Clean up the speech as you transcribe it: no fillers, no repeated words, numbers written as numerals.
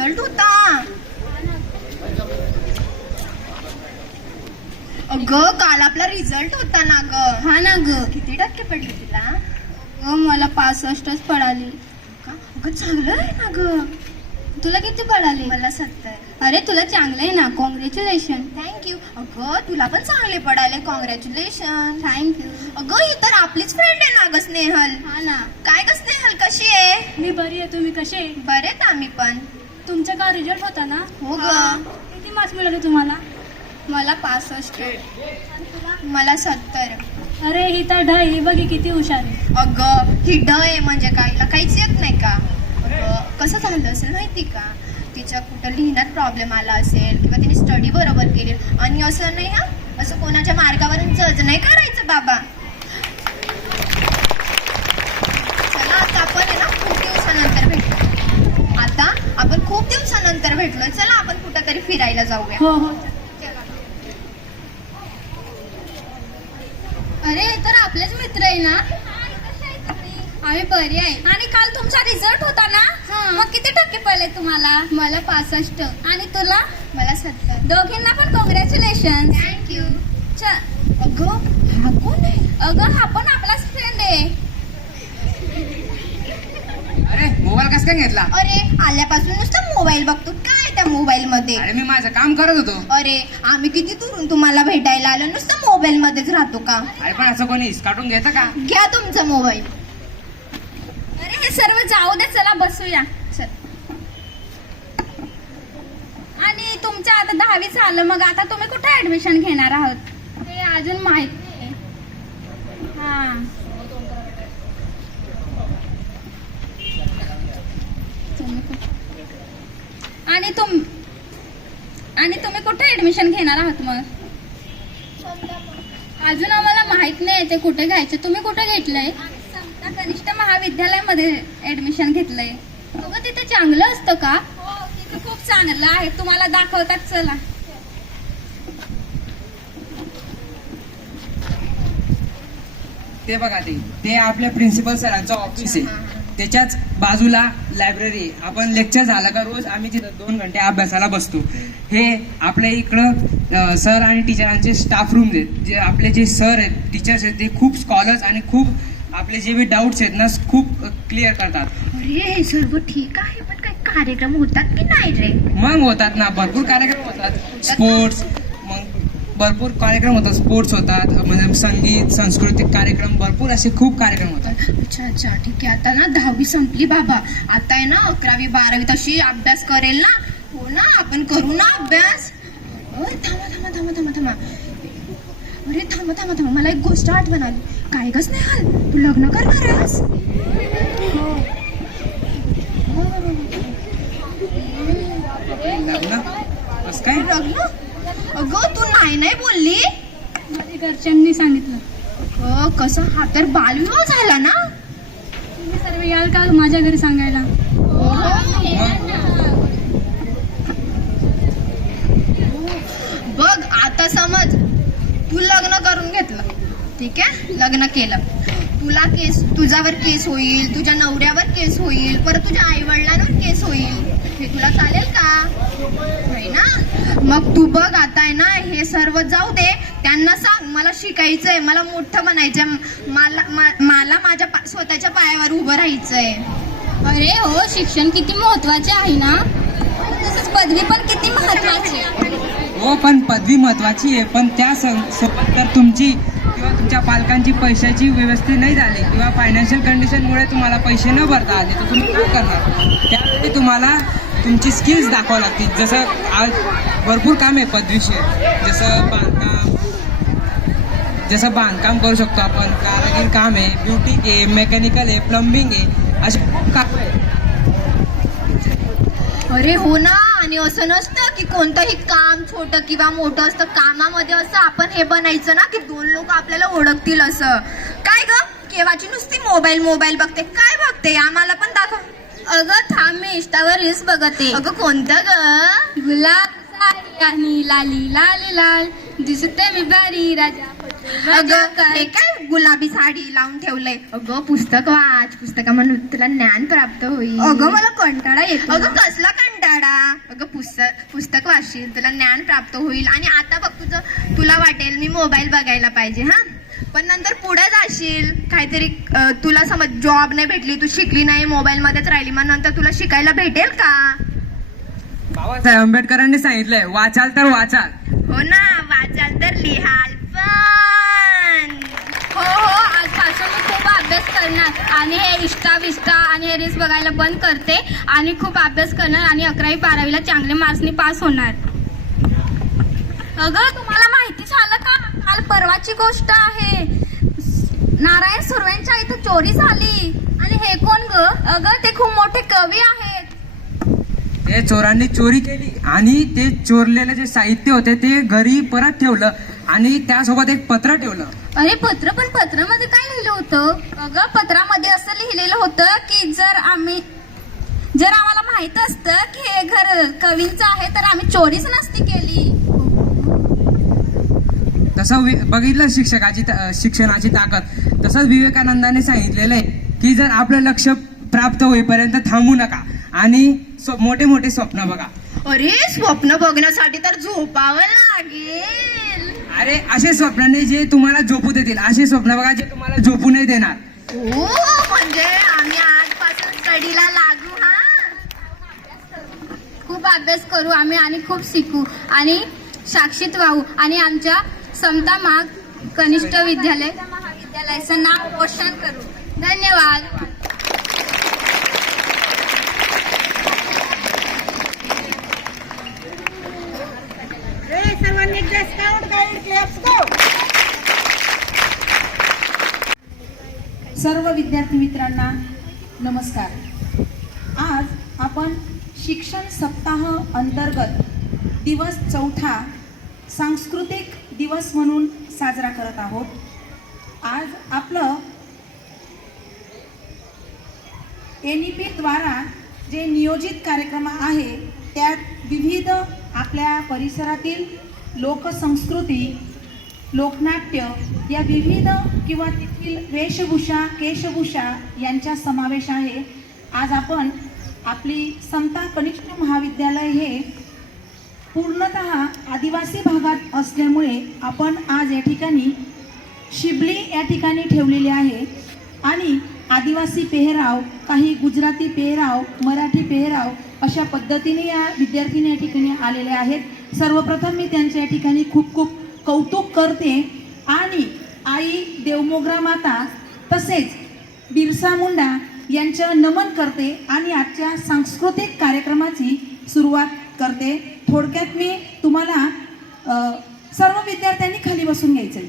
Result होता. अगं काल आपला रिझल्ट होता ना ग. हा ना ग. किती टक्के पडले तुला? मला 65च पडाली. अगं चांगलं आहे ना ग. तुला किती पडाली? मला 70. अरे तुला चांगलं आहे ना, कॉंग्रॅच्युलेशन. थँक्यू. अगं तुला पण चांगले पडाले, कॉंग्रॅच्युलेशन. थँक्यू. अगं ही तर आपलीच फ्रेंड आहे ना ग स्नेहल. हा ना. काय ग स्नेहल कशी आहे? मी बरी आहे, तुम्ही कसे? बरेत आम्ही पण. तुमचा का रिझल्ट होता ना? हो ग. किती मार्क्स मिळाले तुम्हाला? मला 65. मला 70. अरे ही तर ढ ही बघी किती हुशार आहे. अगं ही ड आहे म्हणजे काहीला काहीच येत नाही का? अगं कसं झालं असेल माहिती का? तिच्या कुठं लिहिण्यात प्रॉब्लेम आला असेल किंवा तिने स्टडी बरोबर केली. आणि असं नाही हा, असं कोणाच्या मार्गावरून जज नाही करायचं बाबा. चला आता आपण आहे ना खूप दिवसानंतर भेटलो. आता आपण खूप दिवसानंतर भेटलोय. चला आपण कुठं फिरायला जाऊया. हो हो. अरे हे तर आपलेच मित्र आहे ना. आम्ही बरी आहे. आणि काल तुमचा रिझल्ट होता ना? मग किती टक्के पडले तुम्हाला? मला 65. आणि तुला? मला 70. दोघींना पण कॉंग्रॅच्युलेशन. थँक्यू. अगं हा कोण आहे? अगं हा पण आपलाच फ्रेंड आहे. अरे मोबाईल कस काय घेतला? अरे आल्यापासून नुसतं मोबाईल बघतो. काय त्या मोबाईल मध्ये? अरे मी माझं काम करत होतो. अरे आम्ही किती दुरून तुम्हाला भेटायला आलो, नुसतं मोबाईल मध्येच राहतो का? अरे पण असं कोणी काढून घेतं का? घ्या तुमचा मोबाईल. अरे हे सर्व जाऊ दे, चला बसूया. चल. आणि तुमचं आता 10वी झालं, मग आता तुम्ही कुठे ऍडमिशन घेणार आहात? ते अजून माहित नाही. हा. आणि तुम्ही कुठे ऍडमिशन घेणार आहात मग? अजून आम्हाला माहित नाही ते कुठे घ्यायचं. तुम्ही कुठे घेतलंय? समता कनिष्ठ महाविद्यालयामध्ये ऍडमिशन घेतलंय. अगं तिथे चांगलं असतं का? हो, तिथे खूप चांगलं आहे. तुम्हाला दाखवतात, चला. ते बघा ते आपल्या प्रिन्सिपल सरांचं ऑफिस आहे. त्याच्याच बाजूला लायब्ररी. आपण लेक्चर झालं का रोज आम्ही तिथं 2 घंटे अभ्यासाला बसतो. हे आपल्या इकडं सर आणि टीचरांचे स्टाफ रूम आहेत. जे आपले जे सर आहेत, टीचर्स आहेत, ते खूप स्कॉलर्स आणि खूप आपले जे बी डाऊट्स आहेत ना खूप क्लिअर करतात. अरे हे सर्व ठीक आहे, पण काही कार्यक्रम होतात की नाही रे? मग होतात ना, भरपूर कार्यक्रम होतात. स्पोर्ट्स, मग भरपूर कार्यक्रम होतात. स्पोर्ट्स होतात, म्हणजे संगीत, सांस्कृतिक कार्यक्रम, भरपूर असे खूप कार्यक्रम होतात. अच्छा अच्छा ठीक आहे. आता ना 10वी संपली बाबा. आता आहे ना 11वी 12वी तशी अभ्यास करेल ना. हो ना, आपण करू ना अभ्यास. अरे थांबा थांबा थांबा थांबा थांबा. अरे थांबा थांबा थांबा, मला एक गोष्ट आठवण आली. काय ग स्नेहल, तू लग्न करणार आहेस? लग्न कसं काय? लग्न? अगं तू नाही बोलली. माझ्या घरच्यांनी सांगितलं. कसं हा तर बालविवाह झाला ना. तुम्ही सर्व याल का माझ्या घरी सांगायला? बघ आता समज, तू लग्न करून घेतलं, ठीक आहे, लग्न केलं, तुला केस, तुझ्यावर केस होईल, तुझ्या नवऱ्यावर केस होईल, परत तुझ्या आई वडिलांवर केस होईल. हे तुला चालेल का? नाही ना. मग तू बघ आता आहे ना, हे सर्व जाऊ दे. त्यांना सांग मला शिकायचंय, मला मोठं बनायचंय, मला माझ्या स्वतःच्या पायावर उभं राहायचंय. अरे हो, शिक्षण किती महत्वाचे आहे ना. तसंच पदवी पण किती महत्वाची आहे. हो, पण पदवी महत्वाची आहे, पण त्या सोबत तर तुमची किंवा तुमच्या पालकांची पैशाची व्यवस्था नाही झाली किंवा फायनान्शियल कंडिशनमुळे तुम्हाला पैसे न भरता आले, तर तुम्ही काय करणार? त्यामुळे तुम्हाला तुमची स्किल्स दाखवावं लागतील. जसं आज भरपूर काम आहे पदवीशीर, जसं बांधकाम करू शकतो आपण, कारागीर काम आहे, ब्युटी आहे, मेकॅनिकल आहे, प्लंबिंग आहे, असे खूप काम आहे. अरे हो ना. आणि असं नसतं की कोणतंही काम छोटं किंवा मोठं असतं. कामामध्ये असं आपण हे बनायचं ना की 2 लोक आपल्याला ओळखतील असं. काय ग केव्हाची नुसती मोबाईल बघते? काय बघते? आम्हाला पण दाखव. अगं थांब, मी इंस्टावर रील्स बघते. अगं कोणतं ग? गुलाब साडी आणि लाली लाली लाल दिसते मी बारी राजा. अगं हे काय गुलाबी साडी लावून ठेवलंय? अगं पुस्तक वाच, पुस्तकामधून तुला ज्ञान प्राप्त होईल. अगं मला कंटाळा येतो. अगं कसला कंटाळा? शाळा. अगं पुस्तक वाचशील, तुला ज्ञान प्राप्त होईल आणि आता बघ तुला वाटेल मी मोबाईल बघायला पाहिजे हा, पण नंतर पुढे जाशील काहीतरी तुला समज जॉब नाही भेटली, तू शिकली नाही, मोबाईल मध्येच राहिली, मग नंतर तुला शिकायला भेटेल का? बाबासाहेब आंबेडकरांनी सांगितलंय वाचाल तर वाचाल. हो ना, वाचाल तर लिहाल पण. हो आजपासून मी खूप अभ्यास करणार आणि हे विस्टा आणि हे रील्स बघायला बंद करते आणि खूप अभ्यास करणार आणि 11वी-12वीला चांगले मार्क्सनी पास होणार. अगं तुम्हाला माहिती झालं का, काल परवाची गोष्ट आहे. नारायण सुर्वेंच्या इथं चोरी झाली. आणि हे कोण ग? अगं ते खूप मोठे कवी आहेत. ते चोरांनी चोरी केली आणि ते चोरलेलं जे साहित्य होते ते घरी परत ठेवलं आणि त्यासोबत एक पत्र ठेवलं. अरे पण पत्रामध्ये काय लिहिलं होतं? अगं पत्रामध्ये असं लिहिलेलं होतं की जर आम्हाला माहित असतं की हे घर कवींचं आहे तर आम्ही चोरीच नसती केली. तसं बघितलं शिक्षणाची ताकद. तसंच विवेकानंदाने सांगितलेलं आहे की जर आपलं लक्ष प्राप्त होईपर्यंत थांबू नका आणि मोठे मोठे स्वप्न बघा. अरे स्वप्न बघण्यासाठी तर झोपावं लागेल. अरे असे स्वप्नाने जे तुम्हाला झोपू देतील असे स्वप्न बघा जे तुम्हाला झोपू नाही देणार. हो म्हणजे आम्ही आजपासून स्टडीला लागू हा. खूप अभ्यास करू आम्ही आणि खूप शिकू आणि साक्षीत वाहू आणि आमच्या समता माग कनिष्ठ विद्यालय महाविद्यालयाचं नाव रोशन करू. धन्यवाद. सर्व विद्यार्थी मित्रांना नमस्कार. आज आपण शिक्षण सप्ताह अंतर्गत दिवस 4 सांस्कृतिक दिवस म्हणून साजरा करत आहोत. आज आपलं NEP द्वारा जे नियोजित कार्यक्रम आहे त्यात विविध आपल्या परिसरातील लोकसंस्कृती, लोकनाट्य या विविध किंवा तेथील वेशभूषा, केशभूषा यांचा समावेश आहे. आज आपण आपली समता कनिष्ठ महाविद्यालय हे पूर्णतः आदिवासी भागात असल्यामुळे आपण आज या ठिकाणी शिबली या ठिकाणी ठेवलेली आहे आणि आदिवासी पेहराव, काही गुजराती पेहराव, मराठी पेहराव अशा पद्धतीने या विद्यार्थिनी या ठिकाणी आलेले आहेत. सर्वप्रथम मी त्यांच्या या ठिकाणी खूप खूप कौतुक करते आणि आई देवमोगरा माता तसेच बिरसा मुंडा यांचं नमन करते आणि आजच्या सांस्कृतिक कार्यक्रमाची सुरुवात करते. थोडक्यात मी तुम्हाला सर्व विद्यार्थ्यांनी खाली बसून घ्यायचं.